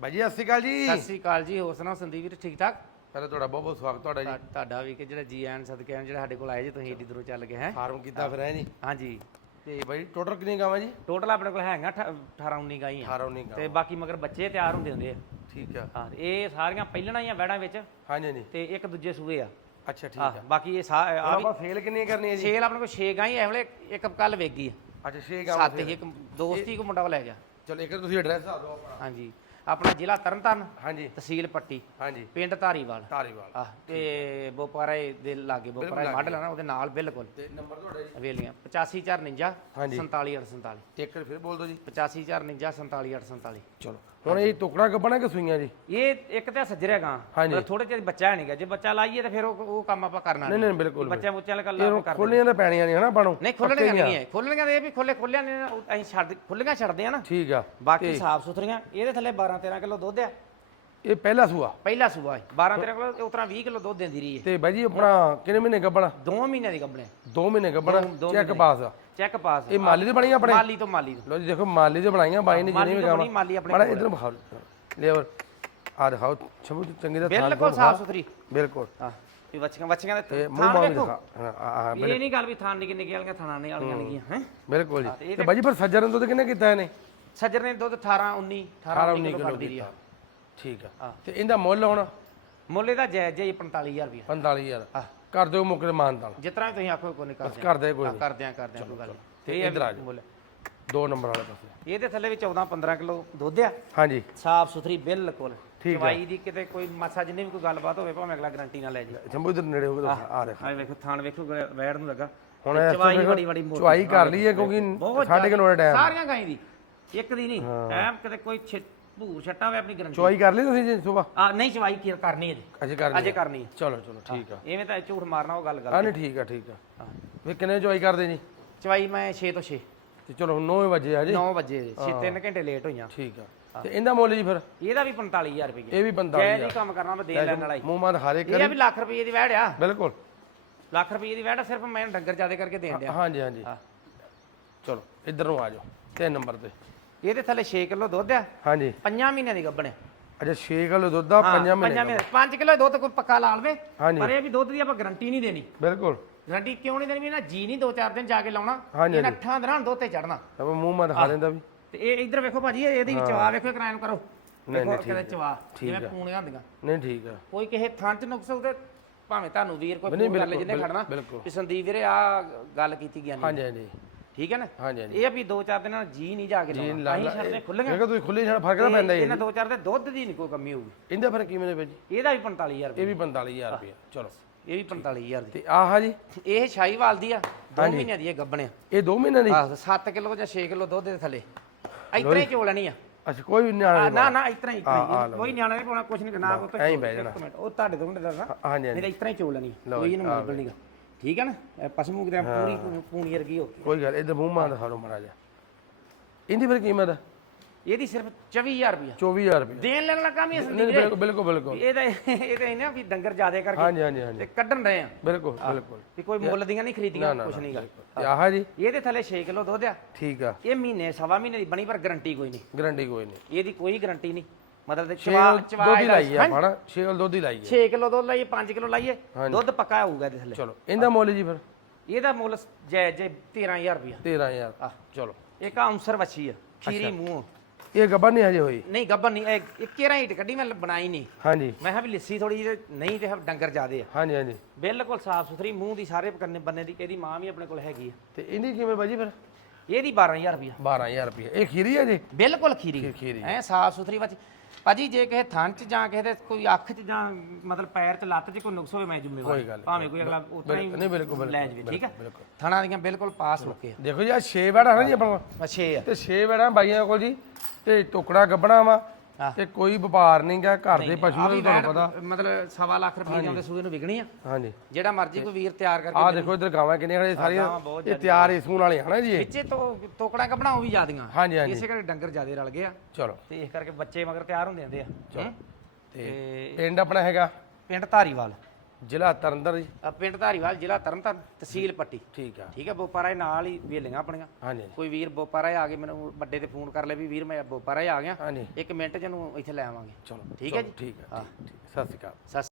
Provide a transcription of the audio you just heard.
ਬਾਜੀ ਸਤਿ ਸ਼੍ਰੀ ਅਕਾਲ ਜੀ। ਸਤਿ ਸ੍ਰੀ ਅਕਾਲ ਜੀ ਹੋਰ ਸੁਣਾਓ ਸੰਦੀਪ ਵੀਰ ਠੀਕ ਠਾਕ? ਪਹਿਲਾਂ ਤੁਹਾਡਾ ਬਹੁਤ ਬਹੁਤ ਸਵਾਗਤ ਤੁਹਾਡਾ ਜੀ। ਤੁਹਾ- ਤੁਹਾਡਾ ਵੀ ਕਿ ਜਿਹੜਾ ਜੀ ਐਨ ਸਦਕੇ ਜਿਹੜਾ ਸਾਡੇ ਕੋਲ ਆਏ ਜੀ ਤੁਸੀਂ ਏਡੀ ਦੂਰੋਂ ਚੱਲ ਕੇ ਹੈ? ਫਾਰਮ ਕੀਤਾ ਫਿਰ ਹੈ ਜੀ? ਹਾਂਜੀ। ਤੇ ਬਾਈ ਟੋਟਲ ਕਿੰਨੀ ਗਾਵਾਂ ਜੀ? ਟੋਟਲ ਆਪਣੇ ਕੋਲ ਹੈਗਾ 18 19 ਗਾਈਆਂ 18 19 ਤੇ ਬਾਕੀ ਮਗਰ ਬੱਚੇ ਤਿਆਰ ਹੁੰਦੇ ਹੁੰਦੇ ਆ। ਠੀਕ ਆ। ਹਾਂ ਇਹ ਸਾਰੀਆਂ ਪਹਿਲਣਾ ਹੀ ਆ ਵੈੜਾਂ ਵਿੱਚ। ਹਾਂਜੀ ਜੀ ਤੇ ਇੱਕ ਦੂਜੇ ਸੂਏ ਆ। ਅੱਛਾ ਠੀਕ ਆ। ਬਾਕੀ ਇਹ ਸਾ- ਆ ਵੀ ਆਪਾਂ ਫੇਲ ਕਿੰਨੀ ਕਰਨੀ ਹੈ ਜੀ? ਛੇਲ ਆਪਣੇ ਕੋਲ 6 ਗਾਈ ਐ ਵੇਲੇ ਇੱਕ ਕੱਲ ਵੇਗੀ ਆ। ਅੱਛਾ 6 ਗਾਵਾਂ ਸੱਤ ਹੀ ਇੱਕ ਦੋਸਤੀ ਕੋ ਮੁੰਡਾ ਉਹ ਲੈ ਗਿਆ। ਚਲੋ ਇੱਕ ਤੁਸੀਂ ਐਡਰੈਸ ਦੱਸ ਦਿਓ ਆਪਣਾ। ਹਾਂਜੀ। ਆਪਣਾ ਜ਼ਿਲ੍ਹਾ ਤਰਨਤਾਰਨ ਹਾਂਜੀ। ਤਹਿਸੀਲ ਪੱਟੀ ਹਾਂਜੀ। ਪਿੰਡ ਧਾਰੀਵਾਲ। ਧਾਰੀਵਾਲ। ਆ ਤੇ ਬੋਪਾਰੇ ਦੇ ਲਾਗੇ ਬੋਪਾਰੇ ਮੱਢ ਲੈਣਾ ਉਹਦੇ ਨਾਲ ਬਿਲਕੁਲ। ਤੇ ਨੰਬਰ ਤੁਹਾਡਾ ਜੀ? ਹਵੇਲੀਆਂ 8549 ਹਾਂਜੀ। 47847 ਇੱਕ ਵਾਰ ਫਿਰ ਬੋਲ ਦਿਓ ਜੀ। 8549 47847 ਚਲੋ। ਹੁਣ ਇਹ ਟੁਕੜਾ ਕੱਪਣਾ ਕਿ ਸੂਈਆਂ ਜੀ? ਇਹ ਇੱਕ ਤਾਂ ਸੱਜਰਿਆ ਗਾਂ। ਹਾਂਜੀ। ਥੋੜੇ ਚਿਰ ਬੱਚਾ ਨਹੀਂਗਾ ਜੇ ਬੱਚਾ ਲਾਈਏ ਤਾਂ ਫਿਰ ਉਹ ਉਹ ਕੰਮ ਆਪਾਂ ਕਰਨਾ ਨਹੀਂ ਨਹੀਂ ਬਿਲਕੁਲ ਬੱਚਾ ਬੁੱਚਾ ਵਾਲਾ ਇਹ ਆਪਾਂ ਖੋਲੀਆਂ ਤਾਂ ਪੈਣੀਆਂ ਨਹੀਂ ਹਨਾ ਬਾਣੋ ਨਹੀਂ ਖੁੱਲਣੀਆਂ ਨਹੀਂ ਹੈ ਖੁੱਲਣੀਆਂ ਦੇ ਇਹ ਵੀ ਖੁੱਲੇ ਖੁੱਲਿਆਂ ਨੇ ਨਾ, ਉਹ ਅਸੀਂ ਛੱਡ ਖੁੱਲੀਆਂ ਛੱਡਦੇ ਆ ਨਾ। ਠੀਕ ਆ। ਬਾਕੀ ਸਾਫ਼ ਸੁਥਰੀਆਂ ਇਹਦੇ ਥੱਲੇ 12 13 ਕਿਲੋ ਦੁੱਧ ਆ। ਇਹ ਪਹਿਲਾ ਸੂਆ। ਪਹਿਲਾ ਸੂਆ ਹੈ। 12 13 ਕਿਲੋ ਉਤਰਾ 20 ਕਿਲੋ ਦੁੱਧ ਦਿੰਦੀ ਰਹੀ ਹੈ। ਤੇ ਬਾਈ ਜੀ ਆਪਣਾ ਕਿੰਨੇ ਮਹੀਨੇ ਗੱਬਣਾ? 2 ਮਹੀਨਿਆਂ ਦੀ ਗੱਭਣੇ 2 ਮਹੀਨੇ ਗੱਬਣਾ ਚੈੱਕ ਪਾਸ ਆ। ਚੈੱਕ ਪਾਸ ਇਹ ਮਾਲੀ ਦੀ ਬਣੀ ਆਪਣੇ? ਮਾਲੀ ਤੋਂ ਮਾਲੀ ਤੋਂ। ਲੋ ਜੀ ਦੇਖੋ ਮਾਲੀ ਦੇ ਬਣਾਈਆਂ ਬਾਈ ਨੇ ਜਿਹਨੇ ਵੀ ਤੋਂ ਬਣੀ, ਮਾਲੀ ਆਪਣੇ ਬੜਾ ਇਧਰ ਬਖਾਓ ਲੇਵਰ ਆ ਦਿਖਾਓ ਛਬੂ ਚੰਗੀ ਦਾ ਥਾਂ ਬਿਲਕੁਲ ਸਾਫ਼ ਸੁਥਰੀ। ਬਿਲਕੁਲ। ਹਾਂ ਵੀ ਬੱਚੀਆਂ ਬੱਚੀਆਂ ਤੇ ਦੇ ਵੇਖੋ। ਦਿਖਾ। ਇਹ ਨਹੀਂ ਗੱਲ ਵੀ ਥਾਣ ਨਿੱਕੇ ਨਿੱਕੇ ਵਾਲੀਆਂ ਥਾਣਾ ਨੇ ਵਾਲੀਆਂ ਨੇਗੀਆਂ ਹੈ? ਬਿਲਕੁਲ ਤੇ ਜੀ ਤੇ ਬਾਈ ਜੀ ਪਰ ਸੱਜਰਨ ਦੁੱਧ ਕਿੰਨੇ ਕੀਤਾ ਇਹਨੇ? ਸੱਜਰ ਨੇ ਦੁੱਧ 18 19 18 19 ਕਿਲੋ ਕੱਢਦੀ ਰਹੀ ਆ। ਠੀਕ ਆ। ਹਾਂ। ਤੇ ਇਹਦਾ ਮੁੱਲ ਹੁਣ? ਮੁੱਲ ਇਹਦਾ ਜਾਇਜ਼ ਜਾਈ 45000 ਰੁਪਇਆ 45000 ਹਾਂ। ਕਰ ਦਿਓ ਮੁੱਕ ਦੇ ਮਾਨਤਾਨ ਜਿਸ ਤਰ੍ਹਾਂ ਤੁਸੀਂ ਆਖੋ ਕੋਈ ਨਹੀਂ ਕਰਦੇ ਕਰ ਦੇ ਕੋਈ ਕਰਦੇ ਆ ਕਰਦੇ ਆ ਕੋਈ ਗੱਲ ਤੇ ਇਹ ਇੱਧਰ ਆ ਮੁੱਲ ਦੋ ਨੰਬਰ ਵਾਲੇ ਪਾਸੇ। ਇਹਦੇ ਥੱਲੇ ਵੀ 14 15 ਕਿਲੋ ਦੁੱਧ ਆ। ਹਾਂਜੀ। ਸਾਫ਼ ਸੁਥਰੀ ਬਿਲਕੁਲ। ਚਵਾਈ ਦੀ ਕਿਤੇ ਕੋਈ ਮਾਸਾ ਜਿੰਨੇ ਵੀ ਕੋਈ ਗੱਲਬਾਤ ਹੋਵੇ ਭਾਵੇਂ ਅਗਲਾ ਗਾਰੰਟੀ ਨਾਲ ਲੈ ਜੇ ਜੰਬੂ ਇਧਰ ਨੇੜੇ ਹੋ ਗਿਆ ਆ ਦੇਖ ਆਹ ਵੇਖੋ ਥਾਣ ਵੇਖੋ ਵੈੜ ਨੂੰ ਲੱਗਾ। ਹੁਣ ਚਵਾਈ ਬੜੀ ਬੜੀ ਮੋਟੀ। ਚੁਆਈ ਕਰ ਲਈ ਹੈ ਕਿਉਂਕਿ ਸਾਡੇ ਕੋਲ ਟਾਈਮ ਸਾਰੀਆਂ ਗਾਈ ਦੀ। ਇੱਕ ਦੀ ਨਹੀਂ। ਐ ਕਿਤੇ ਕੋਈ ਭੂਰ ਛੱਟਾ ਹੋਵੇ ਆਪਣੀ ਗਾਰੰਟੀ ਚੁਆਈ ਕਰ ਲਈ ਤੁਸੀਂ ਜੀ ਸਵੇਰ ਆ ਨਹੀਂ ਚਵਾਈ ਕੀ ਕਰਨੀ ਹੈ ਜੀ ਅਜੇ ਕਰ ਲਈ ਅਜੇ ਕਰਨੀ। ਹੈ ਚਲੋ ਚਲੋ ਠੀਕ ਆ। ਐਵੇਂ ਤਾਂ ਝੂਠ ਮਾਰਨਾ ਉਹ ਗੱਲ ਆ ਗੱਲ ਨਹੀਂ ਠੀਕ ਆ ਠੀਕ ਆ। ਵੀ ਕਿੰਨੇ ਚੁਆਈ ਕਰਦੇ ਜੀ? ਚਵਾਈ ਮੈਂ 6 ਤੋਂ 6 ਤੇ ਚਲੋ 9 ਵਜੇ ਆ ਜੀ। 9 ਵਜੇ 6 3 ਘੰਟੇ ਲੇਟ ਹੋਈਆਂ। ਠੀਕ ਆ। ਤੇ ਇਹਦਾ ਮੁੱਲ ਜੀ ਫਿਰ? ਇਹਦਾ ਵੀ 45000 ਰੁਪਏ ਇਹ ਵੀ 45 ਜੈ ਨਹੀਂ ਕੰਮ ਕਰਨਾ ਮੈਂ ਦੇ ਲੈਣ ਵਾਲਾ ਹੀ। ਮੂੰਹ ਮਾਂ ਦਿਖਾ ਦੇ ਇਹ ਆ ਵੀ ਲੱਖ ਰੁਪਏ ਦੀ ਵੈੜ ਆ। ਬਿਲਕੁਲ। ਲੱਖ ਰੁਪਏ ਦੀ ਵੈੜ ਆ, ਸਿਰਫ ਮੈਂ ਡੰਗਰ ਜਿਆਦੇ ਕਰਕੇ ਦੇਣ ਡਿਆ ਹਾਂਜੀ ਹਾਂਜੀ। ਹਾਂ। ਚਲੋ ਇੱਧਰ ਨੂੰ ਆ ਜਾਓ ਤਿੰਨ ਨੰਬਰ ਤੇ। ਇਹਦੇ ਥੱਲੇ 6 ਕਿਲੋ ਦੁੱਧ ਆ। ਹਾਂਜੀ। 5 ਮਹੀਨਿਆਂ ਦੀ ਗੱਭਣ ਆ। ਅੱਛਾ 6 ਕਿਲੋ ਦੁੱਧ ਆ ਪੰਜਾਂ ਮਹੀਨੇ ਪੰਜਾਂ ਮਹੀਨੇ 5 ਕਿਲੋ ਦੁੱਧ ਕੋਈ ਪੱਕਾ ਲਾ ਲਵੇ ਹਾਂਜੀ। ਪਰ ਇਹ ਵੀ ਦੁੱਧ ਦੀ ਆਪਾਂ ਗਾਰੰਟੀ ਨਹੀਂ ਦੇਣੀ। ਬਿਲਕੁਲ। ਗਾਰੰਟੀ ਕਿਉਂ ਨਹੀਂ ਦੇਣੀ? ਵੀ ਇਹਨਾਂ ਜੀ ਨਹੀਂ ਦੋ ਚਾਰ ਦਿਨ ਜਾ ਕੇ ਲਾਉਣਾ। ਇਹਨਾਂ ਅੱਠਾਂ ਦਿਨਾਂ ਨੂੰ ਦੁੱਧ ਤੇ ਚੜਨਾ ਆਪਾਂ ਮੂੰਹ ਮਾਂ ਦਿਖਾ ਦਿੰਦਾ ਵੀ। ਤੇ ਇਹ ਇੱਧਰ ਵੇਖੋ ਭਾਜੀ ਇਹ- ਇਹਦੀ ਚਵਾ ਵੇਖੋ ਕਿਰਾਏ ਨੂੰ ਕਰੋ। ਨਹੀਂ, ਠੀਕ ਕਿਤੇ ਚਵਾ ਜਿਵੇਂ ਪੂਣੀਆਂ ਹੁੰਦੀਆਂ। ਨਹੀਂ ਠੀਕ ਆ ਕੋਈ ਕਿਸੇ ਥਾਂ ਚ ਨੁਕਸ ਹੋਊ ਤੇ ਭਾਵੇਂ ਤੁਹਾਨੂੰ ਵੀਰ ਕੋਈ ਨਹੀਂ, ਫੋਨ ਕਰ ਲੈ ਬਿਲਕੁਲ, ਜਿਹਨੇ ਖੜਨਾ। ਵੀ ਸੰਦੀਪ ਵੀਰੇ ਆ ਗੱਲ ਕੀਤੀ ਗਿਆ ਨਹੀਂ ਹਾਂਜੀ ਹਾਂਜੀ। ਠੀਕ ਹੈ ਨਾ? ਹਾਂਜੀ ਹਾਂਜੀ। ਇਹ ਆ ਵੀ ਦੋ ਚਾਰ ਦਿਨਾਂ ਨਾਲ ਜੀ ਨਹੀਂ ਜਾ ਕੇ ਜੀ ਲਾਉਣਾ ਅਸੀਂ ਛੱਡਦੇ ਵੇਖੋ ਤੁਸੀਂ ਖੁੱਲੀ ਛੜ ਫ਼ਰਕ ਨਾ ਪੈਂਦਾ ਇਹਨਾਂ ਦੋ ਚਾਰ ਦੇ ਦੁੱਧ ਦੀ ਨਹੀਂ ਕੋਈ ਕਮੀ ਹੋਊਗੀ। ਇਹਦਾ ਫਿਰ ਕਿਵੇਂ ਦੇ ਵਿੱਚ ਇਹਦਾ ਵੀ 45000 ਰੁਪਏ। ਇਹ ਵੀ 45000 ਰੁਪਏ। ਚਲੋ। ਇਹ ਵੀ 45000 ਦੀ। ਤੇ ਆਹ ਜੀ? ਇਹ ਸ਼ਾਹੀਵਾਲ ਦੀ ਆ। 2 ਮਹੀਨਿਆਂ ਦੀ ਇਹ ਗੱਬਣਿਆ। ਇਹ 2 ਮਹੀਨੇ ਦੀ? ਆਹ 7 ਕਿਲੋ ਜਾਂ 6 ਕਿਲੋ ਦੁੱਧ ਦੇ ਥੱਲੇ। ਇਤਨਾ ਹੀ ਚੋਲ ਲੈਣੀ ਆ। ਅੱਛਾ ਕੋਈ ਵੀ ਨਿਆਣੇ ਨਾ ਨਾ ਇਤਨਾ ਹੀ ਇਤਨਾ ਹੀ। ਕੋਈ ਨਿਆਣਾ ਨਹੀਂ ਪਾਉਣਾ ਕੁਛ ਨਹੀਂ ਕਰਨਾ ਉਹ ਐਂ ਹੀ ਬਹਿ ਜਾਣਾ। ਉਹ ਤੁਹਾਡੇ ਤੋਂ ਦੱਸਣਾ ਹਾਂਜੀ ਹਾਂਜੀ। ਨਹੀਂ ਤਾਂ ਇਤਨਾ ਹੀ ਚੋਲ ਲੈਣੀ ਆ। ਕੋਈ ਇਹਨੂੰ ਮਾਰ ਨਹੀਂਗਾ ਠੀਕ ਹੈ ਨਾ? ਇਹ ਪਸ਼ੂ ਕਿਤੇ ਪੂਰੀ ਪੂਣੀ ਵਰਗੀ ਹੋ ਕੋਈ ਗੱਲ ਇਧਰ ਮੂੰਹ ਮਾਂ ਦਿਖਾ ਲਓ ਮੜਾ ਜਾ ਇਹਦੀ ਫਿਰ ਕੀਮਤ? ਇਹਦੀ ਸਿਰਫ 24000 ਰੁਪਇਆ 24000 ਰੁਪਏ ਦੇਣ ਲੈਣ ਲੱਗਾ ਵੀ ਅਸੀਂ ਨਹੀਂ ਬਿਲਕੁਲ ਬਿਲਕੁਲ ਬਿਲਕੁਲ। ਇਹ ਤਾਂ ਇਹ ਤਾਂ ਇਹਨਾਂ ਵੀ ਡੰਗਰ ਜ਼ਿਆਦੇ ਕਰਕੇ ਹਾਂਜੀ ਹਾਂਜੀ ਹਾਂਜੀ। ਤੇ ਕੱਢਣ ਰਹੇ ਆ। ਬਿਲਕੁਲ ਬਿਲਕੁਲ। ਵੀ ਕੋਈ ਮੁੱਲ ਦੀਆਂ ਨਹੀਂ ਖਰੀਦੀਆਂ ਕੁਛ ਨਹੀਂਗਾ ਤੇ ਆਹ ਜੀ? ਇਹਦੇ ਥੱਲੇ 6 ਕਿਲੋ ਦੁੱਧ ਆ। ਠੀਕ ਆ। ਇਹ ਮਹੀਨੇ ਸਵਾ ਮਹੀਨੇ ਦੀ ਬਣੀ ਪਰ ਗਾਰੰਟੀ ਕੋਈ ਨਹੀਂ। ਗਰੰਟੀ ਕੋਈ ਨਹੀਂ। ਇਹਦੀ ਕੋਈ ਗਾਰੰਟੀ ਨਹੀਂ। ਮਤਲਬ ਤੇ ਛੇ ਚਵਾ ਦੁੱਧ ਹੀ ਲਾਈ ਆ ਫੜ 6 ਦੁੱਧ ਹੀ ਲਾਈ ਆ 6 ਕਿਲੋ ਦੁੱਧ ਲਾਈਏ 5 ਕਿਲੋ ਲਾਈਏ ਦੁੱਧ ਪੱਕਾ ਹੋਊਗਾ ਇਹਦੇ ਥੱਲੇ। ਚਲੋ ਇਹਦਾ ਮੁੱਲ ਜੀ ਫਿਰ? ਇਹਦਾ ਮੁੱਲ ਜੈ ਜੈ 13000 ਰੁਪਇਆ। 13000 ਚਲੋ। ਇੱਕ ਆਉਂਸਰ ਵੱਛੀ ਆ ਖੀਰੀ ਮੂੰਹ। ਇਹ ਗੱਬਰ ਨਹੀਂ ਹਜੇ ਹੋਈ? ਨਹੀਂ ਗੱਬਨ ਨਹੀਂ ਇਹ ਰਾਂ ਹੀਟ ਕੱਢੀ ਮੈਂ ਬਣਾਈ ਨਹੀਂ ਹਾਂਜੀ। ਮੈਂ ਕਿਹਾ ਵੀ ਲੱਸੀ ਥੋੜੀ ਜਿਹੀ ਨਹੀਂ ਤੇ ਡੰਗਰ ਜ਼ਿਆਦੇ ਆ। ਹਾਂਜੀ ਹਾਂਜੀ। ਬਿਲਕੁਲ ਸਾਫ਼ ਸੁਥਰੀ ਮੂੰਹ ਦੀ ਸਾਰੇ ਕੰਨੇ ਬੰਨੇ ਦੀ ਇਹਦੀ ਮਾਂ ਵੀ ਆਪਣੇ ਕੋਲ ਹੈਗੀ ਆ। ਤੇ ਇਹਦੀ ਕਿਵੇਂ ਬਾਜੀ ਫਿਰ? ਇਹਦੀ 12000 ਰੁਪਇਆ। 12000 ਰੁਪਏ ਇਹ ਖੀਰੀ ਹੈ ਜੀ? ਬਿਲਕੁਲ ਖੀਰੀ। ਖੀਰੀ। ਐ ਸਾਫ਼ ਸੁਥਰੀ ਵੱਛੀ। ਭਾਜੀ ਜੇ ਕਿਸੇ ਥਣ ਚ ਜਾਂ ਕਿਸੇ ਦੇ ਕੋਈ ਅੱਖ ਚ ਜਾਂ ਮਤਲਬ ਪੈਰ ਚ ਲੱਤ ਚ ਕੋਈ ਨੁਕਸ ਹੋਵੇ ਮੈਂ ਜ਼ਿੰਮੇਵਾਰ ਕੋਈ ਗੱਲ। ਭਾਵੇਂ ਕੋਈ ਅਗਲਾ ਉਤਰਾ ਹੀ ਨਹੀਂ ਬਿਲਕੁਲ ਲੈ ਬਿਲਕੁਲ ਜਵੇ ਠੀਕ ਆ ਬਿਲਕੁਲ। ਥਣਾ ਦੀਆਂ ਬਿਲਕੁਲ ਪਾਸ ਓਕੇ ਦੇਖੋ ਜੀ ਆ 6 ਵੜਾ ਨਾ ਜੀ ਆਪਾਂ ਕੋਲ। ਅੱਛੇ ਆ ਤੇ 6 ਵੜਾ ਬਾਈਆਂ ਕੋਲ ਜੀ ਤੇ ਟੁਕੜਾ ਗੱਬਣਾ ਵਾ। ਤੇ ਕੋਈ ਵਪਾਰ ਨਹੀਂਗਾ ਘਰ ਦੇ ਪਸ਼ੂ ਵੀ ਤੁਹਾਨੂੰ ਪਤਾ। ਮਤਲਬ ਸਵਾ ਲੱਖ ਰੁਪਏ ਦੇ ਆਉਂਦੇ ਸੂਏ ਨੂੰ ਵਿਕਣੀ ਆ। ਹਾਂਜੀ। ਜਿਹੜਾ ਮਰਜ਼ੀ ਕੋਈ ਵੀਰ ਤਿਆਰ ਕਰਕੇ ਆਹ ਦੇਖੋ ਇਧਰ ਗਾਵਾਂ ਕਿੰਨੀਆਂ ਖੜੇ ਸਾਰੀਆਂ ਇਹ ਤਿਆਰ ਹੀ ਸੂਣ ਵਾਲੇ ਹਨਾ ਜੀ ਇਹ? ਵਿੱਚੇ ਤੋਂ ਤੋਕੜਾਂ ਕਪਣਾ ਉਹ ਵੀ ਜ਼ਿਆਦੀਆਂ। ਹਾਂਜੀ ਹਾਂਜੀ। ਇਸੇ ਕਰਕੇ ਡੰਗਰ ਜ਼ਿਆਦੇ ਰਲ ਗਏ ਆ। ਚਲੋ। ਤੇ ਇਸ ਕਰਕੇ ਬੱਚੇ ਮਗਰ ਤਿਆਰ ਹੁੰਦੇ ਆਂਦੇ ਆ। ਤੇ ਪਿੰਡ ਆਪਣਾ ਹੈਗਾ? ਪਿੰਡ ਧਾਰੀਵਾਲ। ਜ਼ਿਲ੍ਹਾ ਤਰਨਤਾਰਨ ਜੀ। ਅ, ਪਿੰਡ ਧਾਰੀਵਾਲ ਜ਼ਿਲ੍ਹਾ ਤਰਨਤਾਰਨ ਤਹਿਸੀਲ ਪੱਟੀ। ਠੀਕ ਆ। ਠੀਕ ਹੈ ਬੋਪਾਰਾ ਦੇ ਨਾਲ ਹੀ ਵੇਲੀਆਂ ਆਪਣੀਆਂ। ਹਾਂਜੀ ਹਾਂਜੀ, ਕੋਈ ਵੀਰ ਬੋਪਾਰਾ ਆ ਕੇ ਮੈਨੂੰ ਵੱਡੇ ਤੇ ਫੋਨ ਕਰ ਲੈ ਵੀ ਵੀਰ ਮੈਂ ਬੋਪਾਰਾ ਆ ਗਿਆ। ਹਾਂਜੀ। ਇੱਕ ਮਿੰਟ ਚ ਨੂੰ ਇੱਥੇ ਲੈ ਆਵਾਂਗੇ। ਚਲੋ ਠੀਕ ਹੈ ਚਲੋ, ਜੀ? ਠੀਕ ਆ ਹਾਂ। ਠੀਕ, ਠੀਕ। ਸਤਿ ਸ਼੍ਰੀ ਅਕਾਲ। ਸਤਿ